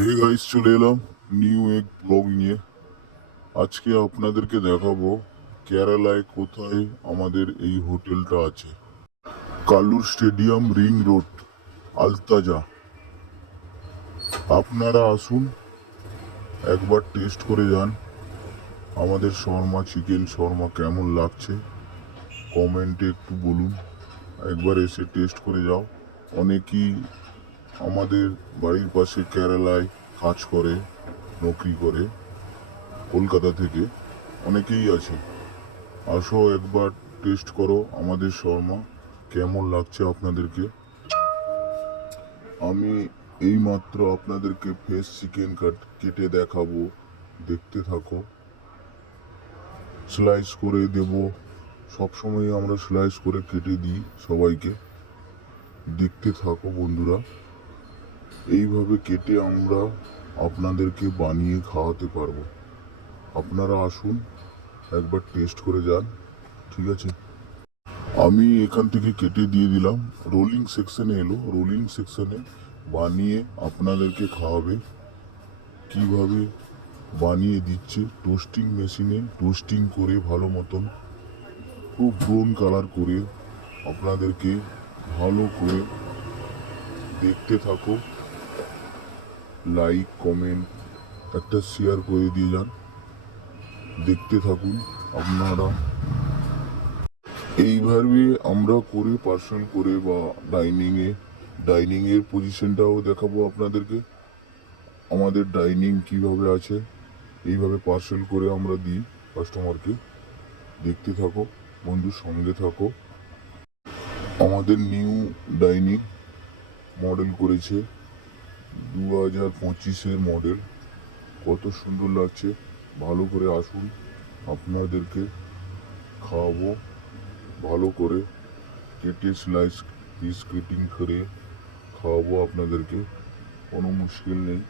Hey guys, চলে এলাম new এক ব্লগ নিয়ে। আজকে আপনাদেরকে দেখাবো কেরালায় কোথায় আমাদের এই হোটেলটা আছে। কালুর স্টেডিয়াম, রিং রোড, আলতাজা। আপনারা আসুন, একবার টেস্ট করে যান আমাদের শর্মা, চিকেন শর্মা কেমন লাগছে কমেন্টে একটু বলুন। একবার এসে টেস্ট করে যাও। অনেকেই আমাদের বাড়ির পাশে কেরালায় কাজ করে, নকরি করে, কলকাতা থেকে অনেকেই আছে। আসো, একবার টেস্ট করো আমাদের শর্মা কেমন লাগছে আপনাদেরকে। আমি এইমাত্র আপনাদেরকে ফ্রেশ চিকেন কেটে দেখাবো, দেখতে থাকো। স্লাইস করে দেব, সবসময় আমরা স্লাইস করে কেটে দিই সবাইকে। দেখতে থাকো বন্ধুরা, এইভাবে কেটে আমরা আপনাদেরকে বানিয়ে খাওয়াতে পারবো। আপনারা আসুন, একবার টেস্ট করে যান, ঠিক আছে। আমি এখান থেকে কেটে দিয়ে দিলাম, রোলিং সেকশনে এলো, রোলিং সেকশনে বানিয়ে আপনাদেরকে খাওয়াবে। কিভাবে বানিয়ে দিচ্ছে, টোস্টিং মেশিনে টোস্টিং করে ভালো মতন, খুব ব্রাউন কালার করে আপনাদেরকে ভালো করে দেখতে থাকো। লাইক কমেন্ট একটা শেয়ার করে দিয়ে যান, দেখতে থাকুন আপনারা। এইভাবে আমরা করে পার্সেল করে বা ডাইনিংয়ের পজিশনটাও দেখাবো আপনাদেরকে। আমাদের ডাইনিং কিভাবে আছে, এইভাবে পার্সেল করে আমরা দিই কাস্টমারকে। দেখতে থাকো বন্ধু, সঙ্গে থাকো। আমাদের নিউ ডাইনিং মডেল করেছে, 2025-এর মডেল। কত সুন্দর লাগছে, ভালো করে আসুন, আপনাদেরকে খাওয়াবো ভালো করে কেটে, স্লাইস পিস কেটিং করে খাওয়াবো আপনাদেরকে, কোনো মুশকিল নেই।